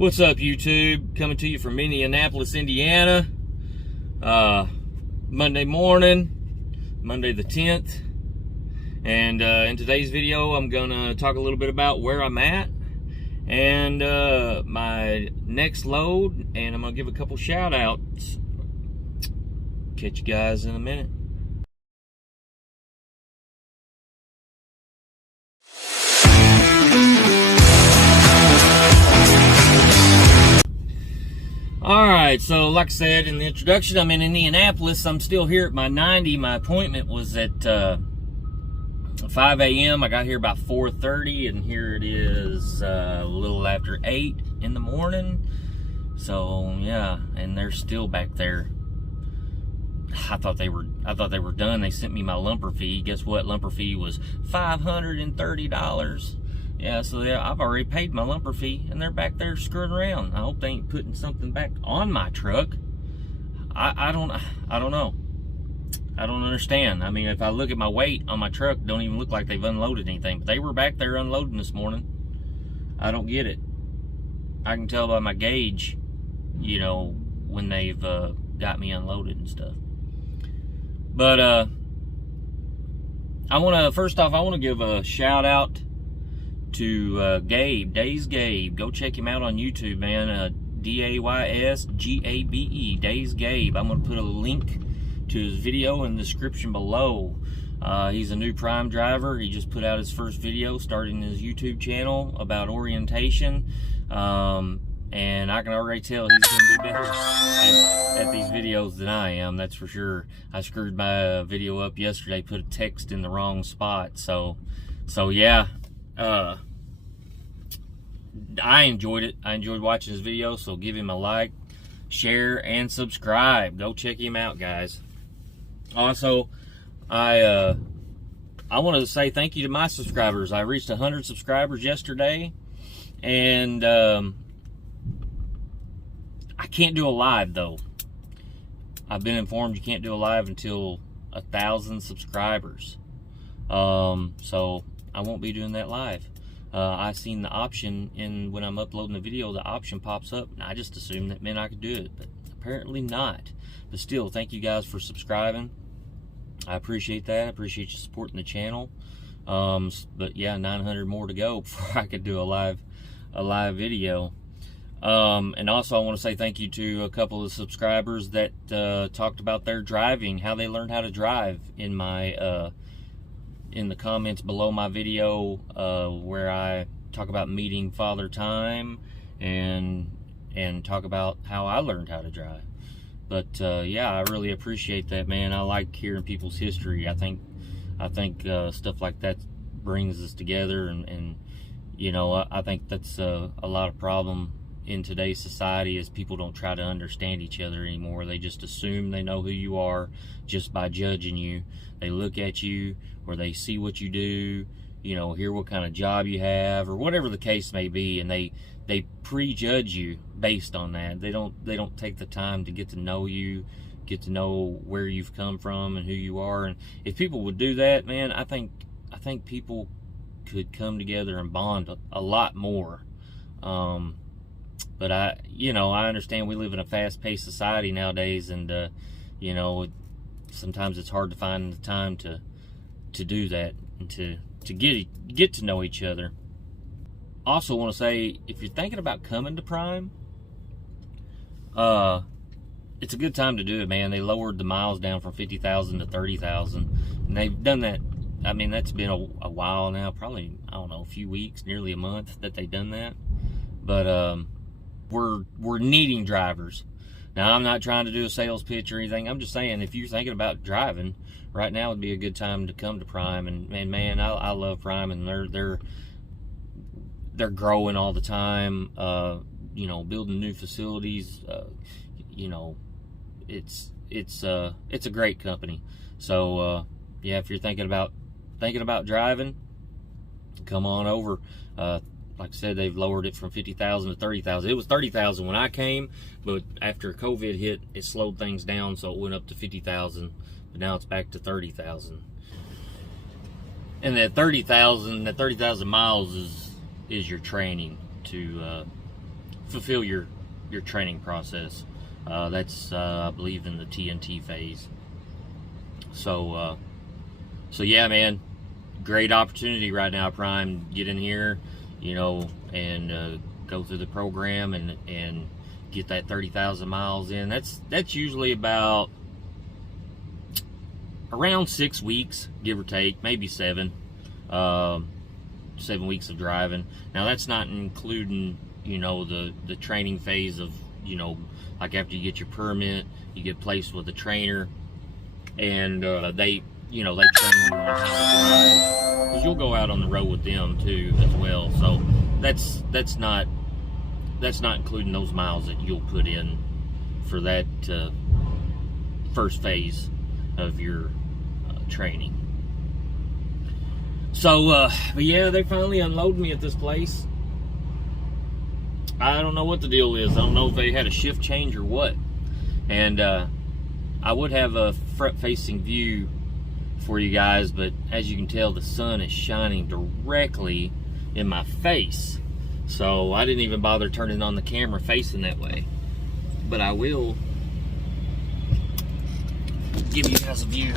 What's up, YouTube? Coming to you from Indianapolis, Indiana. Monday morning, Monday the 10th. And in today's video, I'm gonna talk a little bit about where I'm at and my next load, and I'm gonna give a couple shout outs. Catch you guys in a minute. Alright, so like I said in the introduction, I'm in Indianapolis. I'm still here at my 90. My appointment was at 5 a.m. I got here about 4:30, and here it is a little after 8 in the morning. So yeah, and they're still back there. I thought they were done. They sent me my lumper fee. Guess what? Lumper fee was $530. Yeah, so yeah, I've already paid my lumper fee, and they're back there screwing around. I hope they ain't putting something back on my truck. I don't know. I don't understand. I mean, if I look at my weight on my truck, it don't even look like they've unloaded anything. But they were back there unloading this morning. I don't get it. I can tell by my gauge, you know, when they've got me unloaded and stuff. But first off, I want to give a shout out to Gabe, Days Gabe. Go check him out on YouTube, man. D-A-Y-S-G-A-B-E, Days Gabe. I'm going to put a link to his video in the description below. He's a new Prime driver. He just put out his first video starting his YouTube channel about orientation. And I can already tell he's going to be better at these videos than I am, that's for sure. I screwed my video up yesterday, put a text in the wrong spot. So yeah. I enjoyed it. I enjoyed watching his video, so give him a like, share, and subscribe. Go check him out, guys. Also, I wanted to say thank you to my subscribers. I reached 100 subscribers yesterday, and I can't do a live, though. I've been informed you can't do a live until 1,000 subscribers. So I won't be doing that live. I seen the option when I'm uploading the video, the option pops up, and I just assumed that meant I could do it, but apparently not. But still, thank you guys for subscribing. I appreciate that. I appreciate you supporting the channel. But yeah, 900 more to go before I could do a live video. And also, I want to say thank you to a couple of subscribers that talked about their driving, how they learned how to drive in my in the comments below my video, where I talk about meeting Father Time and talk about how I learned how to drive. But yeah, I really appreciate that, man. I like hearing people's history. I think stuff like that brings us together, and you know, I think that's a lot of problem in today's society, is people don't try to understand each other anymore. They just assume they know who you are just by judging you. They look at you, or they see what you do, you know, hear what kind of job you have, or whatever the case may be, and they prejudge you based on that. They don't take the time to get to know you, get to know where you've come from and who you are. And if people would do that, man, I think people could come together and bond a lot more. But I understand we live in a fast-paced society nowadays, and you know, sometimes it's hard to find the time to do that and to get to know each other. Also, want to say, if you're thinking about coming to Prime, it's a good time to do it, man. They lowered the miles down from 50,000 to 30,000, and they've done that. I mean, that's been a while now, probably, I don't know, a few weeks, nearly a month that they've done that. But we're needing drivers. Now, I'm not trying to do a sales pitch or anything. I'm just saying, if you're thinking about driving, right now would be a good time to come to Prime. And man, I love Prime, and they're growing all the time. You know, building new facilities. You know, it's a great company. So yeah, if you're thinking about driving, come on over. Like I said, they've lowered it from 50,000 to 30,000. It was 30,000 when I came, but after COVID hit, it slowed things down, so it went up to 50,000. But now it's back to 30,000. And that 30,000 miles is your training to fulfill your training process. That's I believe in the TNT phase. So yeah, man, great opportunity right now, Prime. Get in here, you know, and go through the program and get that 30,000 miles in. That's usually about around 6 weeks, give or take, maybe 7. 7 weeks of driving. Now that's not including, you know, the training phase of, you know, like after you get your permit, you get placed with a trainer, and they, you know, they train you on how to drive, because you'll go out on the road with them too as well. So that's not including those miles that you'll put in for that first phase of your training. So but yeah, they finally unloaded me at this place. I don't know what the deal is. I don't know if they had a shift change or what. And I would have a front-facing view for you guys, but as you can tell, the sun is shining directly in my face. So I didn't even bother turning on the camera facing that way. But I will give you guys a view.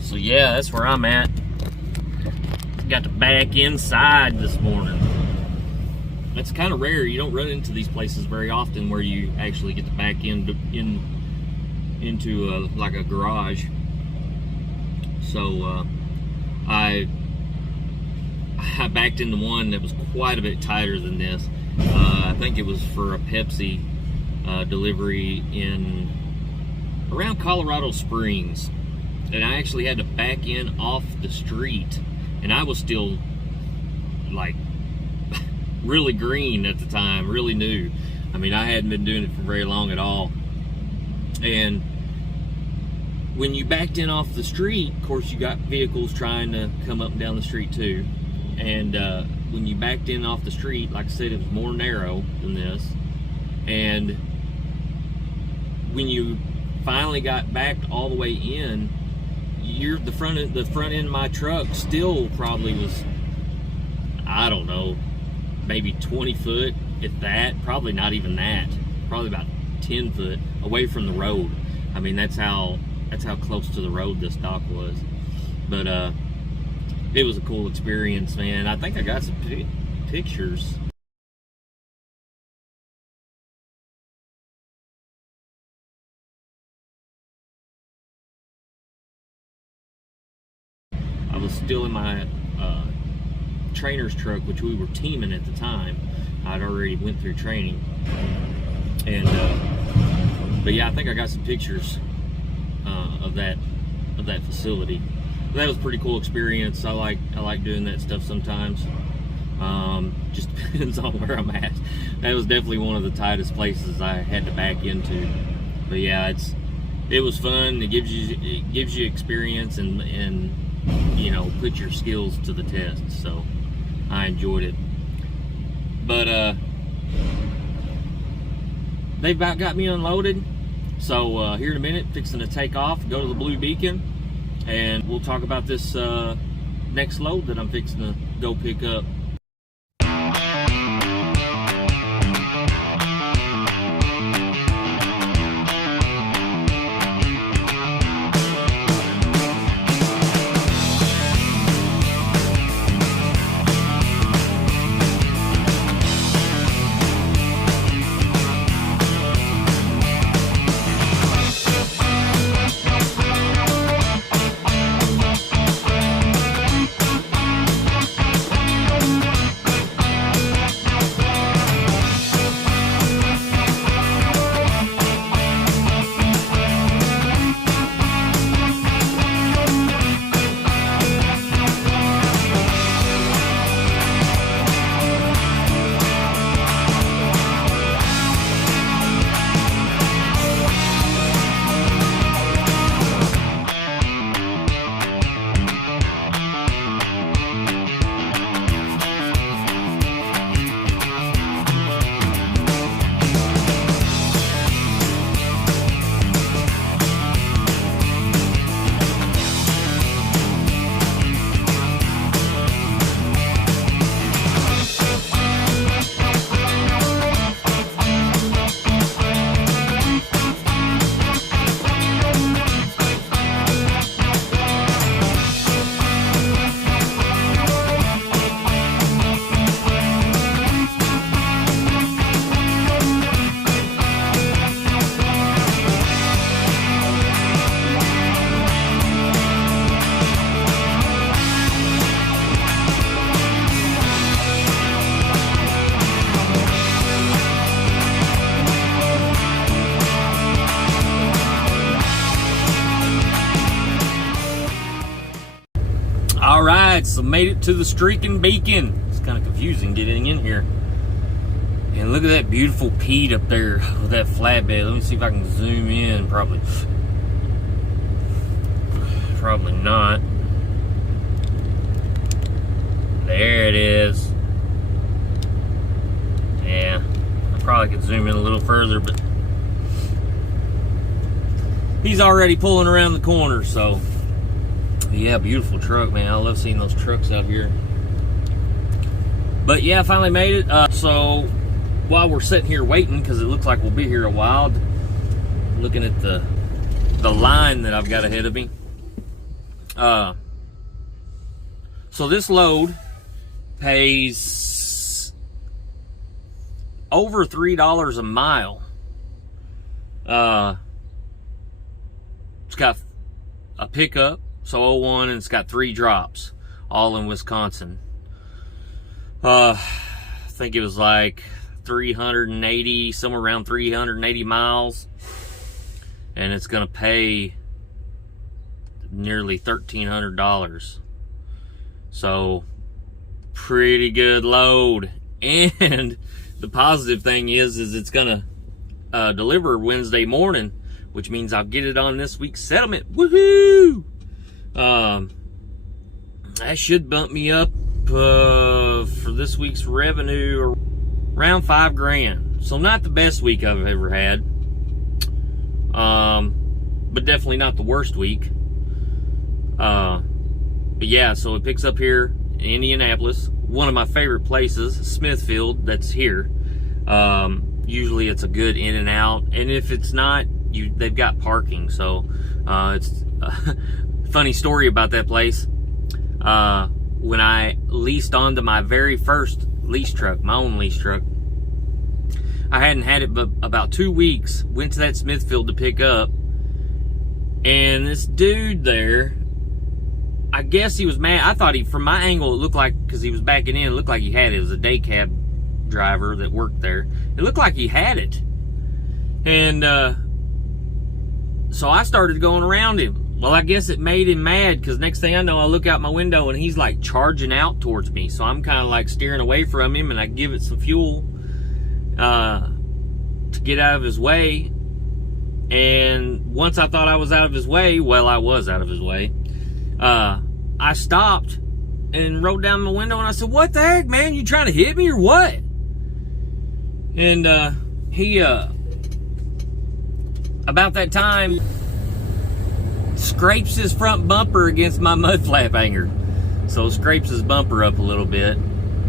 So yeah, that's where I'm at. Got to back inside this morning. It's kind of rare. You don't run into these places very often where you actually get to back into like a garage. So I backed into one that was quite a bit tighter than this. I think it was for a Pepsi delivery in around Colorado Springs. And I actually had to back in off the street, and I was still like really green at the time, really new. I mean, I hadn't been doing it for very long at all. And when you backed in off the street, of course, you got vehicles trying to come up and down the street too. And when you backed in off the street, like I said, it was more narrow than this. And when you finally got backed all the way in, the front end of my truck still probably was, I don't know, maybe 20 foot, if that, probably not even that, probably about 10 foot away from the road. I mean, that's how close to the road this dock was. But it was a cool experience, man. I think I got some pictures. I was still in my trainer's truck, which we were teaming at the time. I'd already went through training, and but yeah, I think I got some pictures of that facility. That was a pretty cool experience. I like doing that stuff sometimes. Just depends on where I'm at. That was definitely one of the tightest places I had to back into. But yeah, it was fun. It gives you experience and you know, put your skills to the test. So I enjoyed it. But they've about got me unloaded. So here in a minute, fixing to take off, go to the Blue Beacon, and we'll talk about this next load that I'm fixing to go pick up. lights. So made it to the streaking beacon. It's kind of confusing getting in here. And look at that beautiful peat up there with that flatbed. Let me see if I can zoom in. Probably not. There it is. Yeah, I probably could zoom in a little further, but he's already pulling around the corner, so yeah, beautiful truck, man. I love seeing those trucks out here. But yeah, I finally made it. So while we're sitting here waiting, because it looks like we'll be here a while, looking at the line that I've got ahead of me. So this load pays over $3 a mile. It's got a pickup, so 01, and it's got 3 drops, all in Wisconsin. I think it was like 380, somewhere around 380 miles, and it's gonna pay nearly $1,300. So pretty good load. And the positive thing is it's gonna deliver Wednesday morning, which means I'll get it on this week's settlement. Woohoo! That should bump me up for this week's revenue around $5,000. So not the best week I've ever had, but definitely not the worst week. But yeah, so it picks up here in Indianapolis, one of my favorite places, Smithfield, that's here. Usually it's a good in and out, and if it's not, they've got parking. So it's a funny story about that place. When I leased onto my very first lease truck, my own lease truck, I hadn't had it but about 2 weeks. Went to that Smithfield to pick up, and this dude there, I guess he was mad. I thought from my angle, it looked like, because he was backing in, it looked like he had it. It was a day cab driver that worked there. It looked like he had it. And so I started going around him. Well, I guess it made him mad, because next thing I know, I look out my window and he's like charging out towards me. So I'm kind of like steering away from him, and I give it some fuel to get out of his way. And once I thought I was out of his way, well, I was out of his way. I stopped and rolled down my window, and I said, "What the heck, man? You trying to hit me or what?" And he about that time scrapes his front bumper against my mud flap hanger. So scrapes his bumper up a little bit,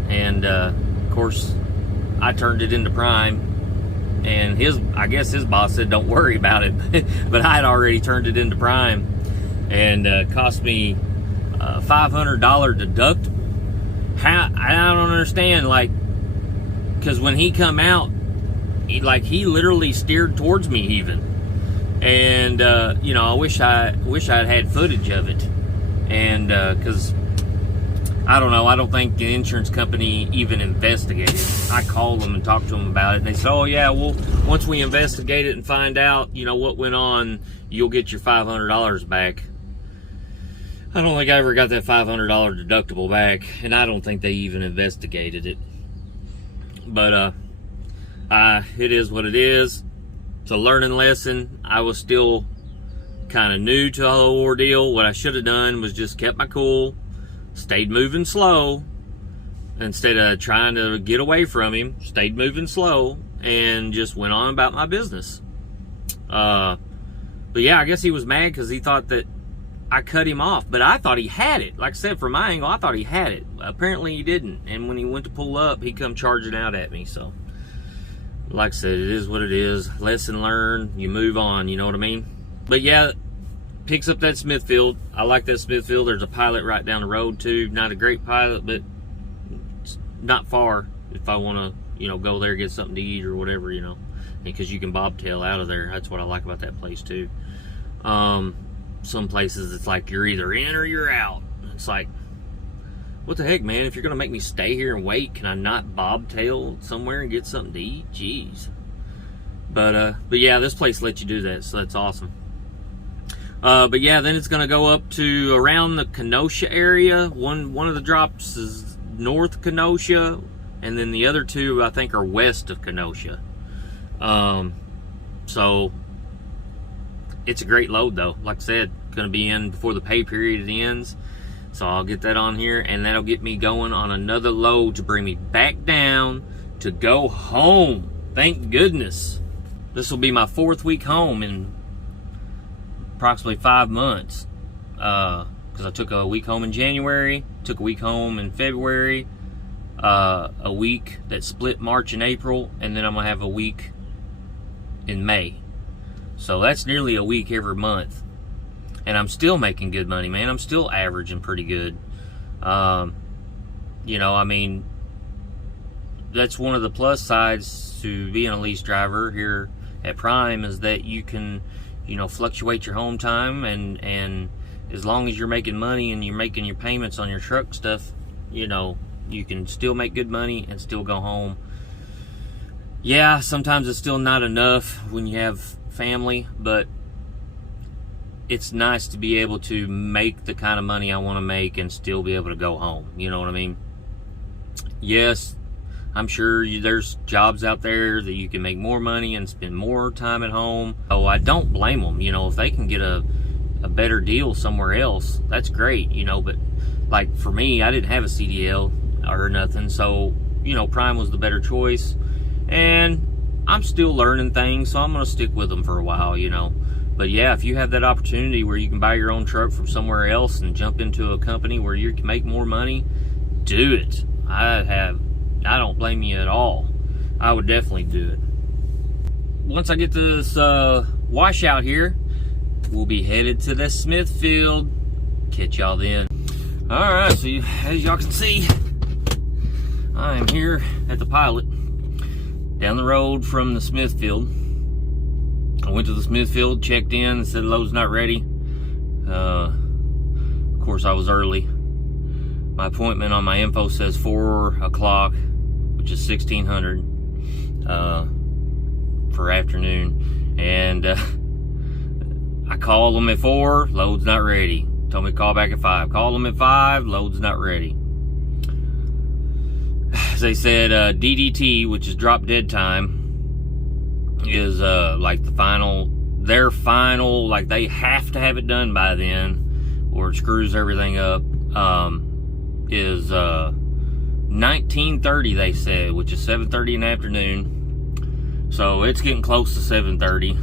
and of course I turned it into prime, and I guess his boss said don't worry about it, but I had already turned it into prime, and cost me $500 deductible. I don't understand, like, because when he come out, he literally steered towards me even. And you know, I wish I'd had footage of it. And because I don't know, I don't think the insurance company even investigated. I called them and talked to them about it, and they said, "Oh yeah, well, once we investigate it and find out, you know, what went on, you'll get your $500 back." I don't think I ever got that $500 deductible back, and I don't think they even investigated it. But it is what it is. It's a learning lesson. I was still kind of new to the whole ordeal. What I should have done was just kept my cool, stayed moving slow, instead of trying to get away from him. Stayed moving slow and just went on about my business. But yeah, I guess he was mad because he thought that I cut him off, but I thought he had it. Like I said, from my angle, I thought he had it. Apparently he didn't, and when he went to pull up, he come charging out at me. So like I said, it is what it is. Lesson learned. You move on, you know what I mean? But yeah, picks up that Smithfield. I like that Smithfield. There's a Pilot right down the road too. Not a great Pilot, but it's not far if I want to, you know, go there, get something to eat or whatever, you know, because you can bobtail out of there. That's what I like about that place too. Some places it's like you're either in or you're out. It's like, what the heck, man? If you're gonna make me stay here and wait, can I not bobtail somewhere and get something to eat? Jeez. But yeah, this place lets you do that, so that's awesome. But yeah, then it's going to go up to around the Kenosha area. One of the drops is north Kenosha, and then the other two I think are west of Kenosha. So it's a great load though. Like I said, going to be in before the pay period ends. So I'll get that on here, and that'll get me going on another load to bring me back down to go home. Thank goodness. This will be my 4th week home in approximately 5 months. Because I took a week home in January, took a week home in February, a week that split March and April, and then I'm going to have a week in May. So that's nearly a week every month. And I'm still making good money, man. I'm still averaging pretty good. You know, I mean, that's one of the plus sides to being a lease driver here at Prime, is that you can, you know, fluctuate your home time, and as long as you're making money and you're making your payments on your truck stuff, you know, you can still make good money and still go home. Yeah, sometimes it's still not enough when you have family, but it's nice to be able to make the kind of money I want to make and still be able to go home. You know what I mean? Yes, I'm sure there's jobs out there that you can make more money and spend more time at home. Oh, I don't blame them. You know, if they can get a better deal somewhere else, that's great, you know. But like for me, I didn't have a CDL or nothing, so, you know, Prime was the better choice. And I'm still learning things, so I'm going to stick with them for a while, you know. But yeah, if you have that opportunity where you can buy your own truck from somewhere else and jump into a company where you can make more money, do it. I don't blame you at all. I would definitely do it. Once I get this washout here, we'll be headed to the Smithfield. Catch y'all then. Alright, so as y'all can see, I am here at the Pilot, down the road from the Smithfield. I went to the Smithfield, checked in, and said load's not ready. Of course, I was early. My appointment on my info says 4 o'clock, which is 1600 for afternoon. And I called them at 4, load's not ready. Told me to call back at 5. Called them at 5, load's not ready. As they said, DDT, which is drop dead time, is like their final, like they have to have it done by then or it screws everything up, is 19:30, they said, which is 7:30 in the afternoon. So it's getting close to 7:30,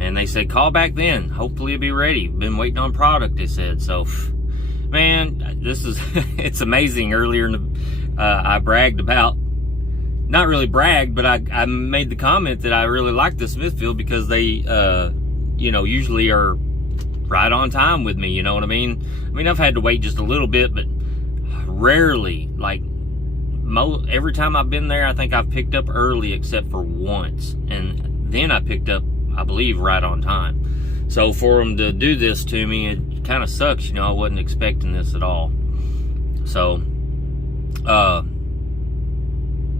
and they said call back then, hopefully it'll be ready. Been waiting on product, they said. So man, this is it's amazing. Earlier in the I bragged about, not really bragged, but I made the comment that I really like the Smithfield because they, you know, usually are right on time with me, you know what I mean? I mean, I've had to wait just a little bit, but rarely, like, every time I've been there, I think I've picked up early except for once. And then I picked up, I believe, right on time. So for them to do this to me, it kind of sucks, you know, I wasn't expecting this at all. So,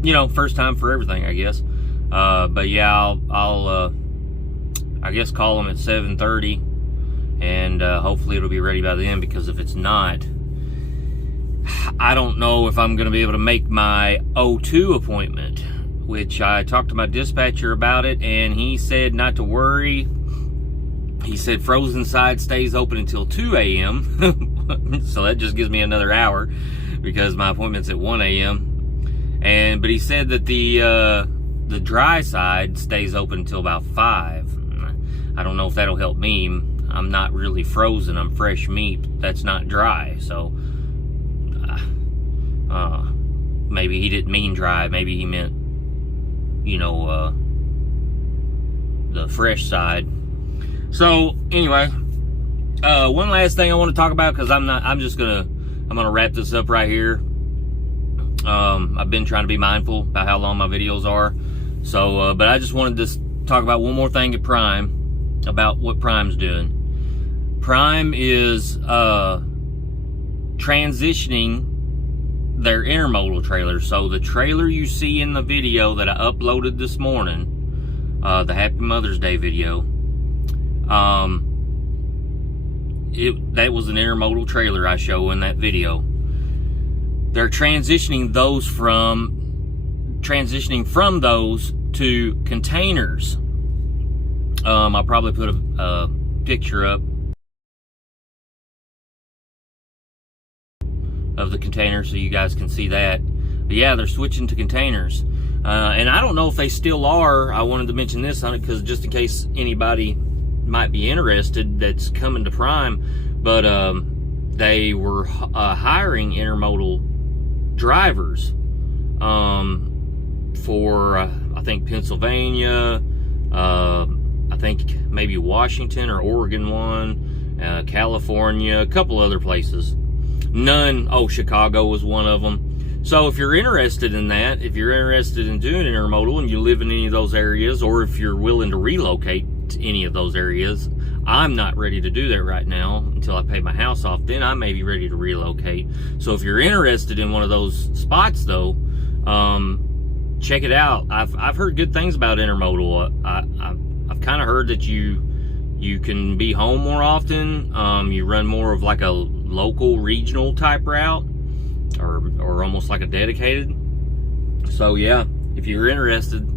you know, first time for everything, I guess. But yeah, I'll I guess call them at 7:30, and hopefully it'll be ready by then, because if it's not, I don't know if I'm going to be able to make my 02 appointment, which I talked to my dispatcher about it, and he said not to worry. He said frozen side stays open until 2 a.m. So that just gives me another hour, because my appointment's at 1 a.m. But he said that the dry side stays open until about 5. I don't know if that'll help me. I'm not really frozen. I'm fresh meat. That's not dry. So maybe he didn't mean dry. Maybe he meant, you know, the fresh side. So anyway, one last thing I want to talk about, because I'm gonna wrap this up right here. I've been trying to be mindful about how long my videos are. So, but I just wanted to talk about one more thing at Prime, about what Prime's doing. Prime is transitioning their intermodal trailers. So the trailer you see in the video that I uploaded this morning, the Happy Mother's Day video, that was an intermodal trailer I show in that video. They're transitioning from those to containers. I'll probably put a picture up of the container so you guys can see that. But yeah, they're switching to containers. And I don't know if they still are. I wanted to mention this on it because just in case anybody might be interested that's coming to Prime. But they were hiring intermodal drivers for I think Pennsylvania, I think maybe Washington or Oregon one, California, a couple other places. Chicago was one of them. So if you're interested in that, if you're interested in doing intermodal and you live in any of those areas, or if you're willing to relocate to any of those areas, I'm not ready to do that right now until I pay my house off. Then I may be ready to relocate. So if you're interested in one of those spots though, check it out. I've heard good things about intermodal. I've kind of heard that you can be home more often. You run more of like a local regional type route, or almost like a dedicated. So yeah, if you're interested,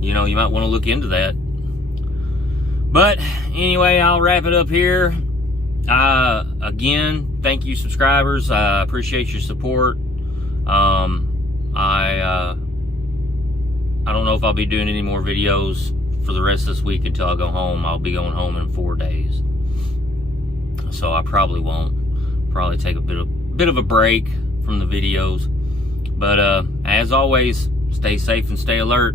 you might want to look into that. But anyway, I'll wrap it up here. Again, thank you, subscribers. I appreciate your support. I don't know if I'll be doing any more videos for the rest of this week until I go home. I'll be going home in 4 days, so I probably won't. Probably take a bit of a break from the videos. But as always, stay safe and stay alert.